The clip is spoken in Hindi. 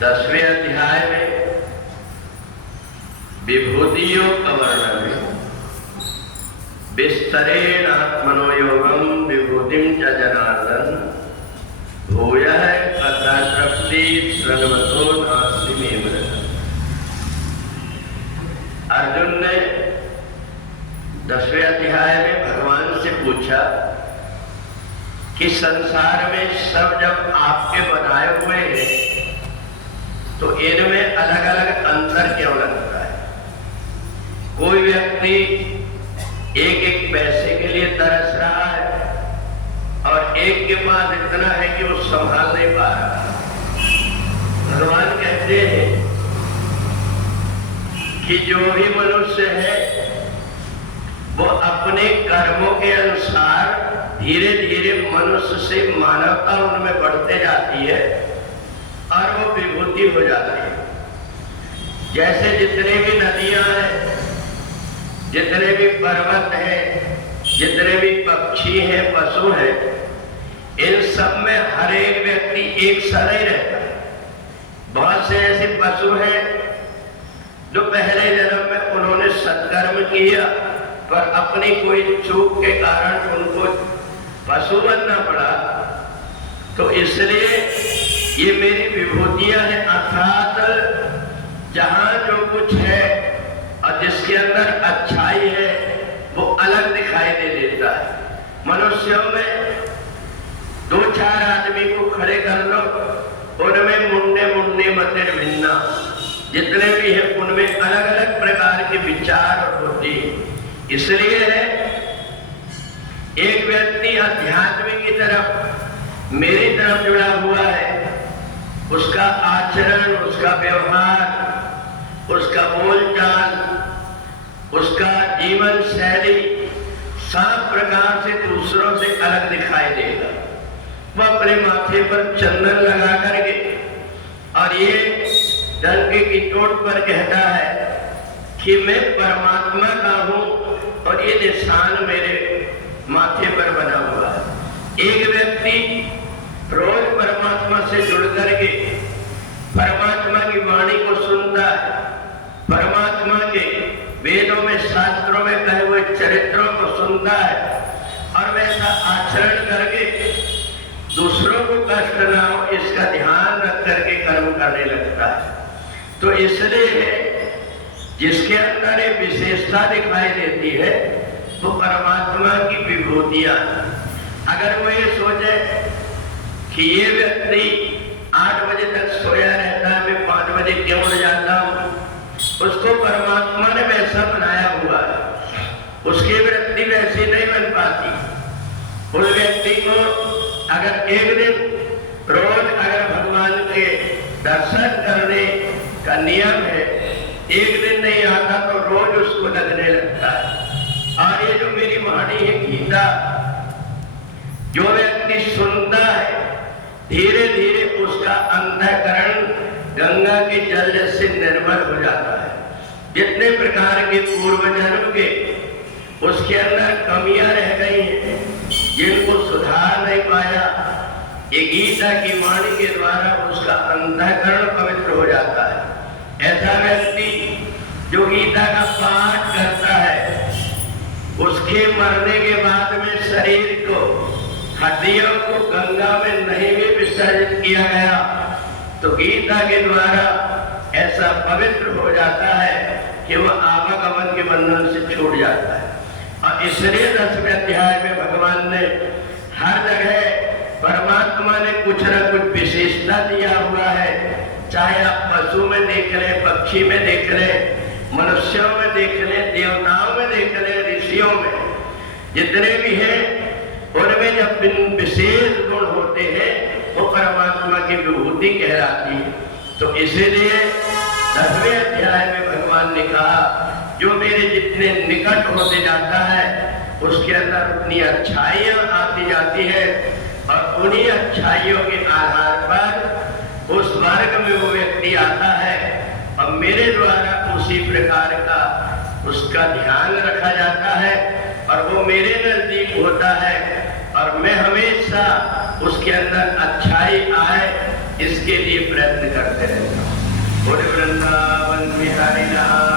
10वें अध्याय में विभूतियों का वर्णन है। विस्तरेण आत्मनो योगम विभूतिम च जनार्दन भूयः कथा तृप्ति श्रवतो नास्ति मे मृत। अर्जुन ने 10वें अध्याय में भगवान से पूछा कि संसार में सब जब आपके बनाए हुए हैं तो इनमें अलग अलग अंतर क्यों लगता है? कोई व्यक्ति एक एक पैसे के लिए तरस रहा है और एक के पास इतना है कि वो संभाल नहीं पा रहा। भगवान कहते हैं कि जो भी मनुष्य है वो अपने कर्मों के अनुसार धीरे धीरे मनुष्य से मानवता उनमें बढ़ते जाती है और वो विभूति हो जाती है। जैसे जितने भी नदियां हैं, जितने भी पर्वत हैं, जितने भी पक्षी हैं, पशु हैं, इन सब में हर एक व्यक्ति एक सा नहीं रहता है। बहुत से ऐसे पशु हैं जो पहले जन्म में उन्होंने सत्कर्म किया पर अपनी कोई चूक के कारण उनको पशु बनना पड़ा। तो इसलिए ये मेरी विभूतियां हैं, अर्थात जहां जो कुछ है और जिसके अंदर अच्छाई है वो अलग दिखाई दे देता है। मनुष्यों में 2-4 आदमी को खड़े कर लो, उनमें मुन्ने मुन्ने मतिर भिन्ना, जितने भी हैं उनमें अलग अलग प्रकार के विचार होते हैं। इसलिए है एक व्यक्ति अध्यात्म की तरफ मेरी तरफ जुड़ा हुआ है, उसका आचरण, उसका व्यवहार, उसका बोलचाल, उसका जीवन शैली सब प्रकार से दूसरों से अलग दिखाई देगा। वह अपने माथे पर चंदन लगा करके और ये डंके की चोट पर कहता है कि मैं परमात्मा का हूं और ये निशान मेरे माथे पर बना हुआ है। एक व्यक्ति रोज परमात्मा से जुड़ करके परमात्मा की वाणी को सुनता है, परमात्मा के वेदों में शास्त्रों में कहे हुए चरित्रों को सुनता है और वैसा आचरण करके दूसरों को कष्ट न हो इसका ध्यान रख करके कर्म करने लगता है। तो इसलिए जिसके अंदर एक विशेषता दिखाई देती है वो परमात्मा की विभूतियां। अगर वो ये सोचे कि ये व्यक्ति 8 बजे तक सोया रहता है, मैं 5 बजे क्यों उठ जाता हूं, उसको परमात्मा ने वैसा बनाया हुआ है, उसकी वृत्ति वैसी नहीं बन पाती। उस व्यक्ति को अगर एक दिन रोज अगर भगवान के दर्शन करने का नियम है, एक दिन नहीं आता तो रोज उसको लगने लगता है। और ये जो मेरी वाणी है गीता, जो व्यक्ति सुनता है धीरे धीरे उसका अंतःकरण गंगा के जल से निर्मल हो जाता है। जितने प्रकार के पूर्व जन्म के उसके अंदर कमियां रह गई हैं, जिनको सुधार नहीं पाया, ये गीता की वाणी के द्वारा उसका अंतःकरण पवित्र हो जाता है। ऐसा व्यक्ति जो गीता का पाठ करता है, उसके मरने के बाद में शरीर को, हड्डियों को गंगा में नहीं भी विसर्जित किया गया तो गीता के द्वारा ऐसा पवित्र हो जाता है कि वह आवागमन के बंधन से छूट जाता है। और इसलिए 10वें अध्याय में भगवान ने हर जगह परमात्मा ने कुछ न कुछ विशेषता दिया हुआ है। चाहे आप पशु में देख लें, पक्षी में देख लें, मनुष्यों में देख लें, देवताओं में देख लें, ऋषियों में, जितने भी हैं उनमें जब विशेष गुण होते हैं वो परमात्मा की विभूति कहलाती है। तो इसीलिए 10वें अध्याय में भगवान ने कहा जो मेरे जितने निकट होते जाता है उसके अंदर उतनी अच्छाइयां आती जाती है और उन्हीं अच्छाइयों के आधार पर उस वर्ग में वो व्यक्ति आता है और मेरे द्वारा उसी प्रकार का उसका ध्यान रखा जाता है और वो मेरे नजदीक होता है और मैं हमेशा उसके अंदर अच्छाई आए इसके लिए प्रयत्न करते रहता हूँ। बोले वृंदावन बिहारी लाल